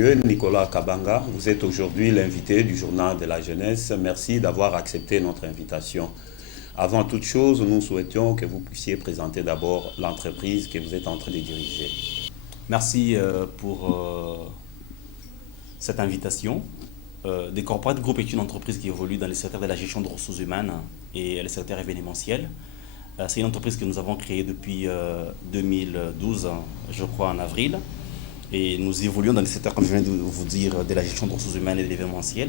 Monsieur Nicolas Kabanga, vous êtes aujourd'hui l'invité du Journal de la Jeunesse. Merci d'avoir accepté notre invitation. Avant toute chose, nous souhaitions que vous puissiez présenter d'abord l'entreprise que vous êtes en train de diriger. Merci pour cette invitation. The Corporate Group est une entreprise qui évolue dans le secteur de la gestion de ressources humaines et le secteur événementiel. C'est une entreprise que nous avons créée depuis 2012, je crois en avril. Et nous évoluons dans le secteur, comme je viens de vous dire, de la gestion de ressources humaines et de l'événementiel.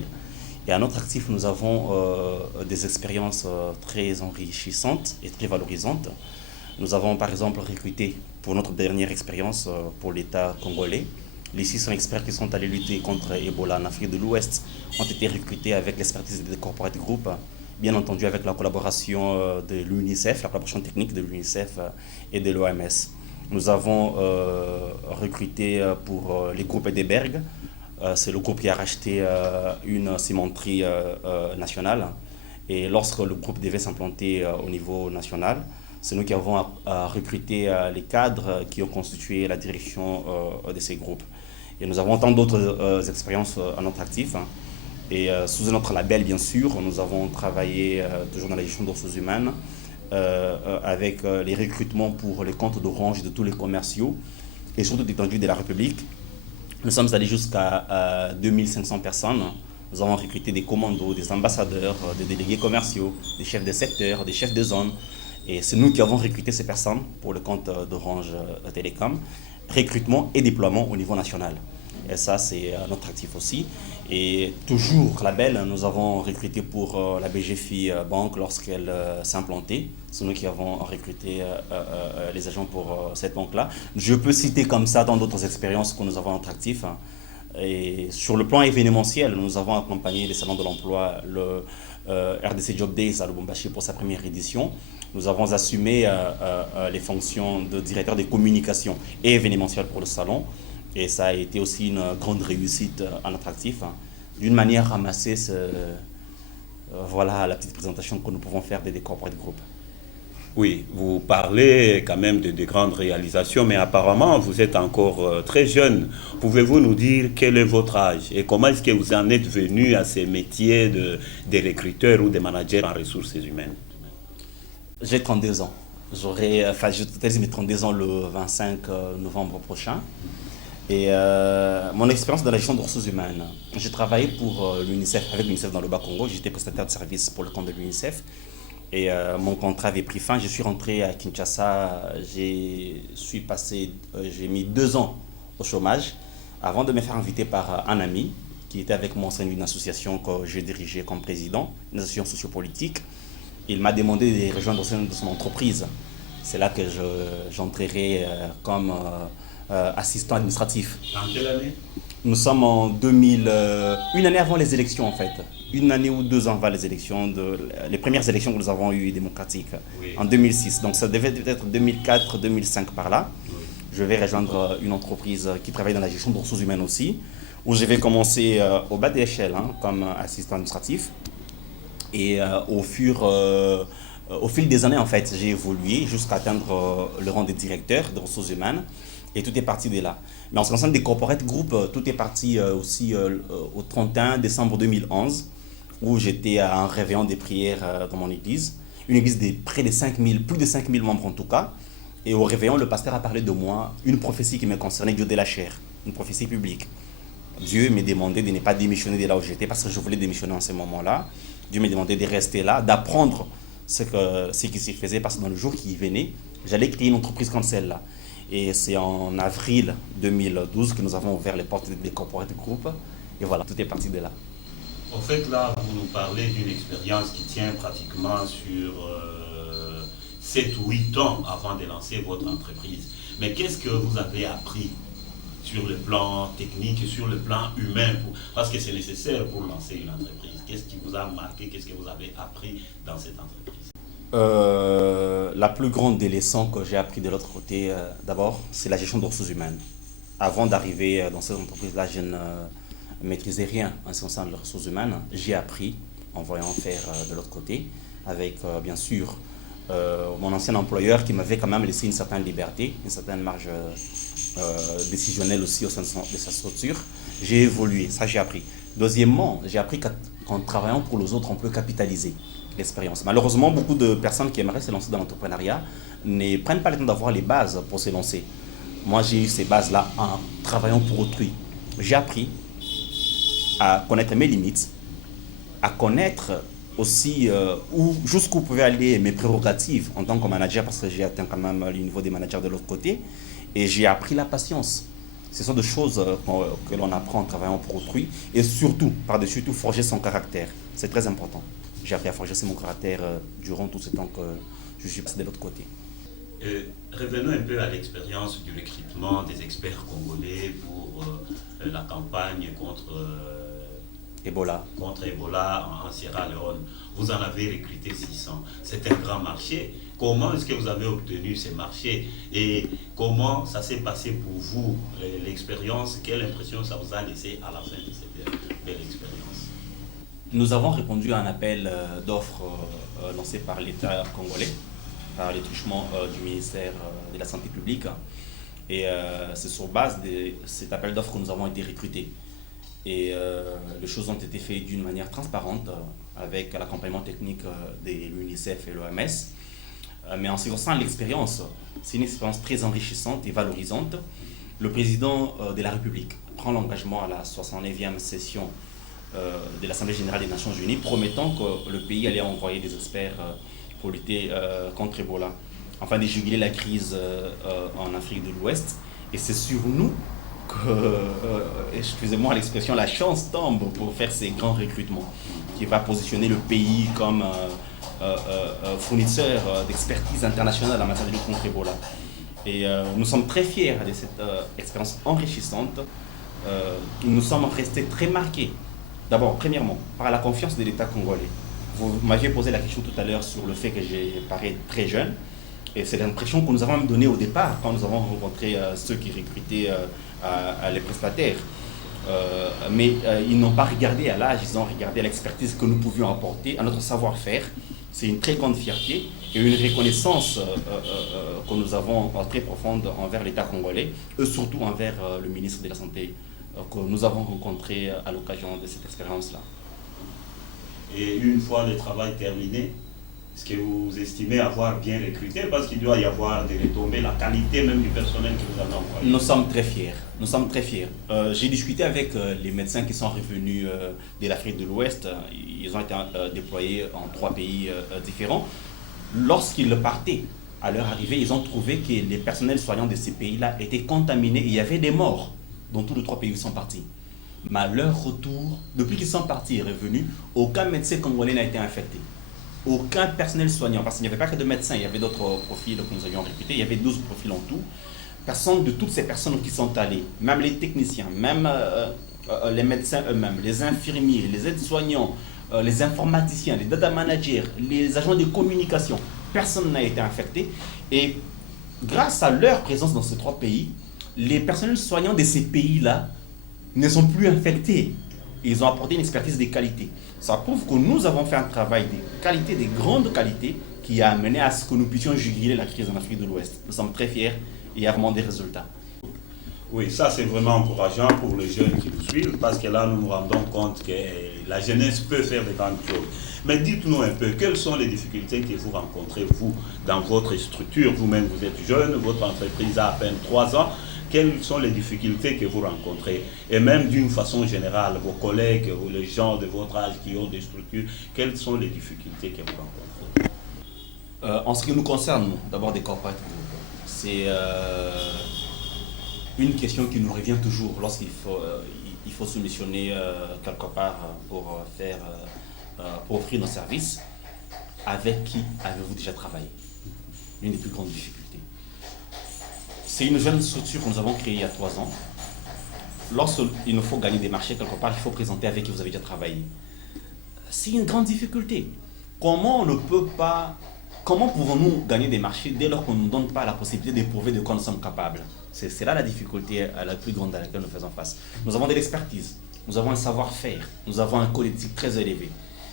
Et à notre actif, nous avons des expériences très enrichissantes et très valorisantes. Nous avons par exemple recruté pour notre dernière expérience pour l'État congolais. Les 600 experts qui sont allés lutter contre Ebola en Afrique de l'Ouest ont été recrutés avec l'expertise des corporate group, bien entendu avec la collaboration de l'UNICEF, la collaboration technique de l'UNICEF et de l'OMS. Nous avons recruté pour les groupes Edeberg. C'est le groupe qui a racheté une cimenterie nationale. Et lorsque le groupe devait s'implanter au niveau national, c'est nous qui avons recruté les cadres qui ont constitué la direction de ces groupes. Et nous avons tant d'autres expériences à notre actif. Et sous notre label, bien sûr, nous avons travaillé toujours dans la gestion des ressources humaines avec les recrutements pour les comptes d'Orange et de tous les commerciaux et surtout l'étendue de la République. Nous sommes allés jusqu'à 2500 personnes. Nous avons recruté des commandos, des ambassadeurs, des délégués commerciaux, des chefs de secteur, des chefs de zone. Et c'est nous qui avons recruté ces personnes pour le compte d'Orange Télécom. Recrutement et déploiement au niveau national. Et ça, c'est notre actif aussi. Et toujours label, nous avons recruté pour la BGFI Banque lorsqu'elle s'est implantée. C'est nous qui avons recruté les agents pour cette banque-là. Je peux citer comme ça dans d'autres expériences que nous avons à notre actif. Et sur le plan événementiel, nous avons accompagné les salons de l'emploi, le RDC Job Days à Lubumbashi pour sa première édition. Nous avons assumé les fonctions de directeur des communications et événementiel pour le salon. Et ça a été aussi une grande réussite à notre actif. D'une manière ramassée, voilà la petite présentation que nous pouvons faire des corporate group. Oui, vous parlez quand même de grandes réalisations, mais apparemment vous êtes encore très jeune. Pouvez-vous nous dire quel est votre âge et comment est-ce que vous en êtes venu à ces métiers de recruteur ou de manager en ressources humaines? J'ai 32 ans. Je totalise mes 32 ans le 25 novembre prochain. Et mon expérience dans la gestion de ressources humaines, j'ai travaillé pour l'UNICEF, avec l'UNICEF dans le Bas-Congo. J'étais prestataire de service pour le compte de l'UNICEF. Et mon contrat avait pris fin. Je suis rentré à Kinshasa. J'ai mis 2 ans au chômage avant de me faire inviter par un ami qui était avec moi au sein d'une association que je dirigeais comme président, une association sociopolitique. Il m'a demandé de rejoindre au sein de son entreprise. C'est là que j'entrerai comme assistant administratif. En quelle année? Nous sommes en 2000, une année avant les élections en fait. Une année ou 2 ans avant les élections, les premières élections que nous avons eues démocratiques, oui. En 2006. Donc ça devait être 2004-2005 par là. Oui. Je vais rejoindre une entreprise qui travaille dans la gestion de ressources humaines aussi, où je vais commencer au bas de l'échelle comme assistant administratif. Et au fil des années, en fait, j'ai évolué jusqu'à atteindre le rang de directeur de ressources humaines. Et tout est parti de là. Mais en ce qui concerne des corporate group, tout est parti aussi au 31 décembre 2011, où j'étais à un réveillon des prières dans mon église. Une église de près de 5000, plus de 5000 membres en tout cas. Et au réveillon, le pasteur a parlé de moi, une prophétie qui me concernait, Dieu de la chair, une prophétie publique. Dieu m'a demandé de ne pas démissionner de là où j'étais, parce que je voulais démissionner en ce moment-là. Dieu m'a demandé de rester là, d'apprendre ce qui s'y faisait, parce que dans le jour qui venait, j'allais créer une entreprise comme celle-là. Et c'est en avril 2012 que nous avons ouvert les portes des corporate group. Et voilà, tout est parti de là. En fait, là, vous nous parlez d'une expérience qui tient pratiquement sur 7 ou 8 ans avant de lancer votre entreprise. Mais qu'est-ce que vous avez appris sur le plan technique et sur le plan humain parce que c'est nécessaire pour lancer une entreprise? Qu'est-ce qui vous a marqué? Qu'est-ce que vous avez appris dans cette entreprise? La plus grande des leçons que j'ai appris de l'autre côté, d'abord, c'est la gestion de ressources humaines. Avant d'arriver dans cette entreprise-là, je ne maîtrisais rien en ce qui concerne les ressources humaines. J'ai appris en voyant faire de l'autre côté, avec bien sûr mon ancien employeur qui m'avait quand même laissé une certaine liberté, une certaine marge décisionnelle aussi au sein de sa structure. J'ai évolué, ça j'ai appris. Deuxièmement, j'ai appris qu'en travaillant pour les autres, on peut capitaliser l'expérience. Malheureusement, beaucoup de personnes qui aimeraient se lancer dans l'entrepreneuriat ne prennent pas le temps d'avoir les bases pour se lancer. Moi, j'ai eu ces bases-là en travaillant pour autrui. J'ai appris à connaître mes limites, à connaître aussi jusqu'où pouvaient aller mes prérogatives en tant que manager, parce que j'ai atteint quand même le niveau des managers de l'autre côté, et j'ai appris la patience. Ce sont des choses que l'on apprend en travaillant pour autrui, et surtout, par-dessus tout, forger son caractère. C'est très important. J'ai appris à forger mon caractère durant tout ce temps que je suis passé de l'autre côté. Revenons un peu à l'expérience du recrutement des experts congolais pour la campagne Ebola. contre Ebola en Sierra Leone. Vous en avez recruté 600. C'est un grand marché. Comment est-ce que vous avez obtenu ces marchés et comment ça s'est passé pour vous, l'expérience? Quelle impression ça vous a laissé à la fin de cette belle expérience? Nous avons répondu à un appel d'offres lancé par l'État congolais, par les truchements du ministère de la Santé publique. Et c'est sur base de cet appel d'offres que nous avons été recrutés. Et les choses ont été faites d'une manière transparente avec l'accompagnement technique de l'UNICEF et l'OMS. Mais en ce qui concerne l'expérience, c'est une expérience très enrichissante et valorisante. Le président de la République prend l'engagement à la 69e session de l'Assemblée générale des Nations Unies, promettant que le pays allait envoyer des experts pour lutter contre Ebola, afin de juguler la crise en Afrique de l'Ouest. Et c'est sur nous que, excusez-moi l'expression, la chance tombe pour faire ces grands recrutements, qui va positionner le pays comme fournisseur d'expertise internationale en matière de lutte contre Ebola. Et nous sommes très fiers de cette expérience enrichissante. Nous sommes restés très marqués, d'abord, premièrement, par la confiance de l'État congolais. Vous m'aviez posé la question tout à l'heure sur le fait que j'ai paru très jeune. Et c'est l'impression que nous avons même donnée au départ, quand nous avons rencontré ceux qui recrutaient les prestataires. Mais ils n'ont pas regardé à l'âge, ils ont regardé à l'expertise que nous pouvions apporter, à notre savoir-faire. C'est une très grande fierté et une reconnaissance que nous avons très profonde envers l'État congolais et surtout envers le ministre de la Santé que nous avons rencontré à l'occasion de cette expérience-là. Et une fois le travail terminé, est-ce que vous estimez avoir bien recruté? Parce qu'il doit y avoir des retombées, la qualité même du personnel que vous avez envoyé. Nous sommes très fiers. Nous sommes très fiers. J'ai discuté avec les médecins qui sont revenus de l'Afrique de l'Ouest. Ils ont été déployés en 3 pays différents. Lorsqu'ils partaient, à leur arrivée, ils ont trouvé que les personnels soignants de ces pays-là étaient contaminés. Il y avait des morts dans tous les 3 pays où ils sont partis. Mais à leur retour, depuis qu'ils sont partis et revenus, aucun médecin congolais n'a été infecté. Aucun personnel soignant, parce qu'il n'y avait pas que de médecins, il y avait d'autres profils que nous avions recrutés, il y avait 12 profils en tout. Personne de toutes ces personnes qui sont allées, même les techniciens, même les médecins eux-mêmes, les infirmiers, les aides-soignants, les informaticiens, les data managers, les agents de communication, personne n'a été infecté. Et grâce à leur présence dans ces 3 pays, les personnels soignants de ces pays-là ne sont plus infectés. Ils ont apporté une expertise de qualité. Ça prouve que nous avons fait un travail de qualité, de grande qualité, qui a amené à ce que nous puissions juguler la crise en Afrique de l'Ouest. Nous sommes très fiers et il y a vraiment des résultats. Oui, ça c'est vraiment encourageant pour les jeunes qui vous suivent, parce que là nous nous rendons compte que la jeunesse peut faire de grandes choses. Mais dites-nous un peu, quelles sont les difficultés que vous rencontrez, vous, dans votre structure? Vous-même, vous êtes jeune, votre entreprise a à peine 3 ans. Quelles sont les difficultés que vous rencontrez? Et même d'une façon générale, vos collègues ou les gens de votre âge qui ont des structures, quelles sont les difficultés que vous rencontrez? En ce qui nous concerne, d'abord des corporate group, c'est une question qui nous revient toujours lorsqu'il faut se missionner quelque part pour offrir nos services. Avec qui avez-vous déjà travaillé? L'une des plus grandes difficultés. C'est une jeune structure que nous avons créée il y a 3 ans. Lorsqu'il nous faut gagner des marchés quelque part, il faut présenter avec qui vous avez déjà travaillé. C'est une grande difficulté. Comment pouvons-nous gagner des marchés dès lors qu'on ne nous donne pas la possibilité de prouver de quoi nous sommes capables? C'est là la difficulté la plus grande à laquelle nous faisons face. Nous avons de l'expertise, nous avons un savoir-faire, nous avons un collectif très élevé.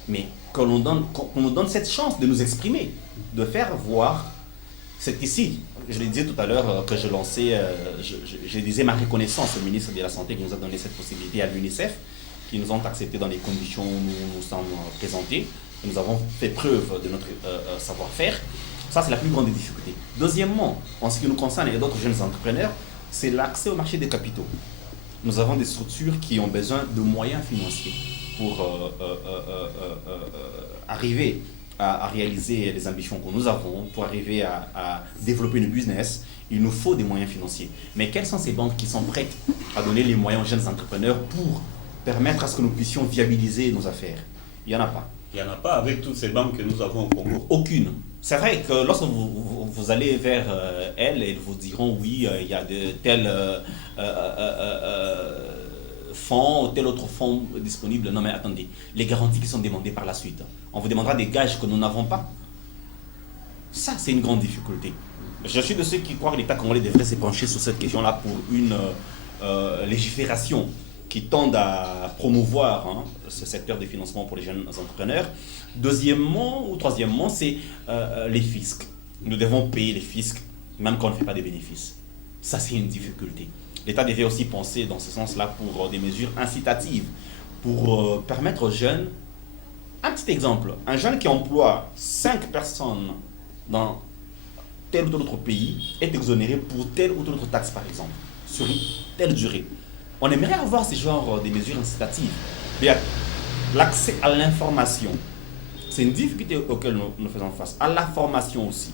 Mais qu'on nous donne cette chance de nous exprimer, de faire voir C'est ici, je le disais tout à l'heure, que je lançais, je disais ma reconnaissance au ministre de la Santé qui nous a donné cette possibilité, à l'UNICEF, qui nous ont accepté dans les conditions où nous nous sommes présentés. Nous avons fait preuve de notre savoir-faire. Ça, c'est la plus grande des difficultés. Deuxièmement, en ce qui nous concerne et d'autres jeunes entrepreneurs, c'est l'accès au marché des capitaux. Nous avons des structures qui ont besoin de moyens financiers pour arriver à réaliser les ambitions que nous avons, pour arriver à développer le business. Il nous faut des moyens financiers. Mais quelles sont ces banques qui sont prêtes à donner les moyens aux jeunes entrepreneurs pour permettre à ce que nous puissions viabiliser nos affaires? Il n'y en a pas. Il n'y en a pas avec toutes ces banques que nous avons au Congo. Aucune. C'est vrai que lorsque vous allez vers elles, elles vous diront oui, il y a de tels fonds ou tel autre fonds disponible. Non mais attendez, les garanties qui sont demandées par la suite. On vous demandera des gages que nous n'avons pas. Ça, c'est une grande difficulté. Je suis de ceux qui croient que l'État congolais devrait se pencher sur cette question-là pour une légifération qui tendent à promouvoir ce secteur de financement pour les jeunes entrepreneurs. Deuxièmement ou troisièmement, c'est les fiscs. Nous devons payer les fiscs même quand on ne fait pas de bénéfices. Ça, c'est une difficulté. L'État devait aussi penser dans ce sens-là pour des mesures incitatives, pour permettre aux jeunes. Un petit exemple, un jeune qui emploie 5 personnes dans tel ou tel autre pays est exonéré pour telle ou telle autre taxe, par exemple, sur telle durée. On aimerait avoir ce genre de mesures incitatives. L'accès à l'information, c'est une difficulté auquel nous faisons face. À la formation aussi.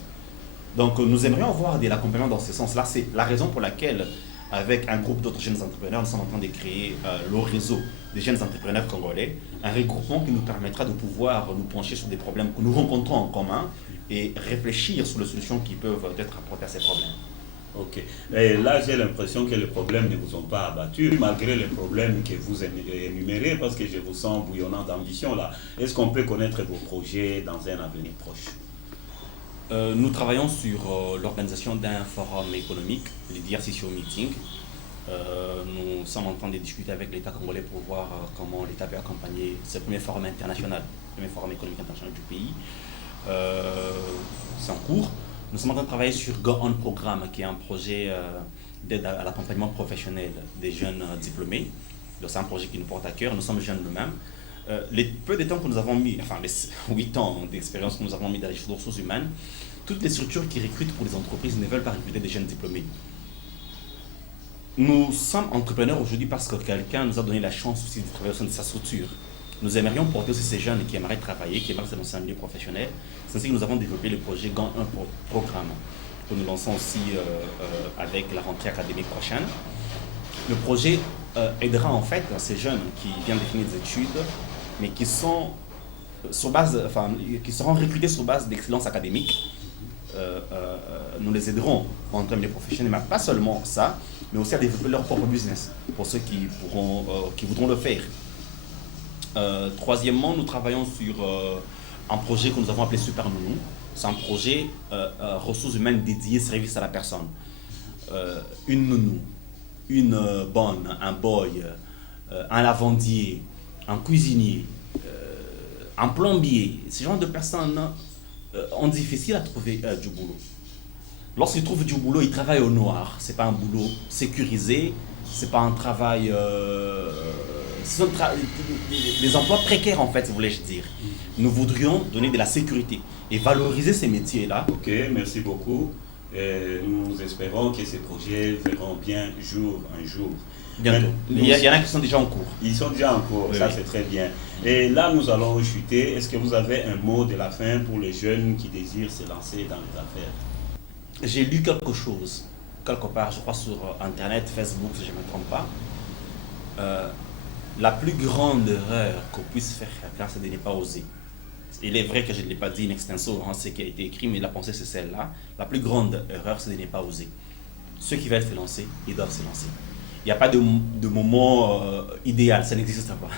Donc nous aimerions avoir de l'accompagnement dans ce sens-là. C'est la raison pour laquelle, avec un groupe d'autres jeunes entrepreneurs, nous sommes en train de créer le réseau des jeunes entrepreneurs congolais, un regroupement qui nous permettra de pouvoir nous pencher sur des problèmes que nous rencontrons en commun et réfléchir sur les solutions qui peuvent être apportées à ces problèmes. Ok. Et là, j'ai l'impression que les problèmes ne vous ont pas abattu, malgré les problèmes que vous énumérez, parce que je vous sens bouillonnant d'ambition là. Est-ce qu'on peut connaître vos projets dans un avenir proche? Nous travaillons sur l'organisation d'un forum économique, le DRCCO Meeting. Nous sommes en train de discuter avec l'État congolais pour voir comment l'État peut accompagner ce premier forum international, le premier forum économique international du pays. C'est en cours. Nous sommes en train de travailler sur Go On Programme, qui est un projet d'aide à l'accompagnement professionnel des jeunes diplômés. C'est un projet qui nous porte à cœur. Nous sommes jeunes nous-mêmes. Les peu de temps que nous avons mis, enfin les 8 ans d'expérience que nous avons mis dans les ressources humaines, toutes les structures qui recrutent pour les entreprises ne veulent pas recruter des jeunes diplômés. Nous sommes entrepreneurs aujourd'hui parce que quelqu'un nous a donné la chance aussi de travailler au sein de sa structure. Nous aimerions porter aussi ces jeunes qui aimeraient travailler, qui aimeraient se lancer dans le milieu professionnel. C'est ainsi que nous avons développé le projet GAN 1 Programme, que nous lançons aussi avec la rentrée académique prochaine. Le projet aidera en fait ces jeunes qui viennent de finir des études, mais qui sont sur base, qui seront recrutés sur base d'excellence académique. Nous les aiderons en termes de professionnels, mais pas seulement ça, mais aussi à développer leur propre business pour ceux qui voudront le faire. Troisièmement, nous travaillons sur un projet que nous avons appelé Super Nounou. C'est un projet ressources humaines dédié service à la personne. Une nounou, une bonne, un boy, un lavandier, un cuisinier, un plombier. Ce genre de personnes ont difficile à trouver du boulot. Lorsqu'ils trouvent du boulot, ils travaillent au noir. Ce n'est pas un boulot sécurisé, ce n'est pas un travail... ce sont des emplois précaires en fait, voulais-je dire. Nous voudrions donner de la sécurité et valoriser ces métiers-là. Ok, merci beaucoup. Et nous espérons que ces projets verront bien jour un jour. Bientôt. Il y en a qui sont déjà en cours. Ils sont déjà en cours, oui, ça oui. C'est très bien. Et là, nous allons rechuter. Est-ce que vous avez un mot de la fin pour les jeunes qui désirent se lancer dans les affaires? J'ai lu quelque chose, quelque part, je crois sur Internet, Facebook, si je ne me trompe pas. La plus grande erreur qu'on puisse faire quelqu'un, c'est de ne pas oser. Il est vrai que je ne l'ai pas dit in extenso, ce qui a été écrit, mais la pensée c'est celle-là. La plus grande erreur, c'est de ne pas oser. Ceux qui veulent se lancer, ils doivent se lancer. Il n'y a pas de moment idéal, ça n'existe pas.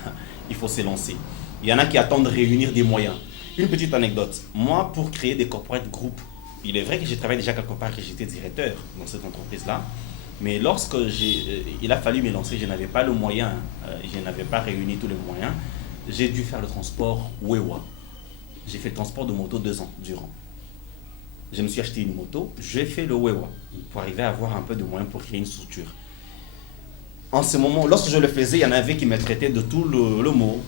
Il faut se lancer. Il y en a qui attendent de réunir des moyens. Une petite anecdote. Moi, pour créer des corporate groups, il est vrai que j'ai travaillé déjà quelque part, que j'étais directeur dans cette entreprise-là. Mais lorsque il a fallu me lancer, je n'avais pas le moyen, je n'avais pas réuni tous les moyens. J'ai dû faire le transport Wewa. J'ai fait le transport de moto 2 ans durant. je me suis acheté une moto, j'ai fait le WEWA pour arriver à avoir un peu de moyens pour créer une structure. En ce moment, lorsque je le faisais, il y en avait qui me traitaient de tout le mot.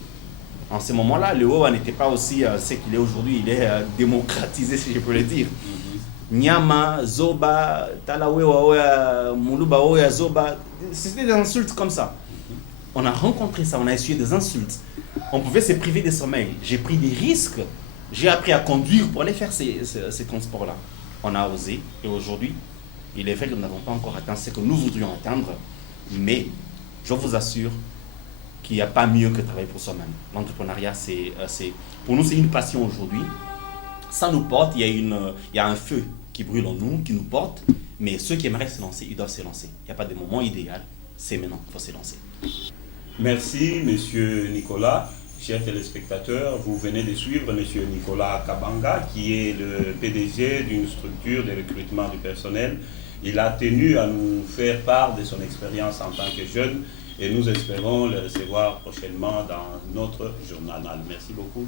En ce moment-là, le WEWA n'était pas aussi ce qu'il est aujourd'hui, il est démocratisé, si je peux le dire. Nyama, Zoba, Talawewa, Oya, Muluba, Oya, Zoba, c'était des insultes comme ça. On a rencontré ça, on a essuyé des insultes. On pouvait se priver de sommeil. J'ai pris des risques. J'ai appris à conduire pour aller faire ces transports-là. On a osé. Et aujourd'hui, il est vrai que nous n'avons pas encore atteint ce que nous voudrions atteindre. Mais je vous assure qu'il n'y a pas mieux que travailler pour soi-même. L'entrepreneuriat, pour nous, c'est une passion aujourd'hui. Ça nous porte. Il y a un feu qui brûle en nous, qui nous porte. Mais ceux qui aimeraient se lancer, ils doivent se lancer. Il n'y a pas de moment idéal. C'est maintenant qu'il faut se lancer. Merci, Monsieur Nicolas. Chers téléspectateurs, vous venez de suivre Monsieur Nicolas Kabanga, qui est le PDG d'une structure de recrutement du personnel. Il a tenu à nous faire part de son expérience en tant que jeune et nous espérons le recevoir prochainement dans notre journal. Merci beaucoup.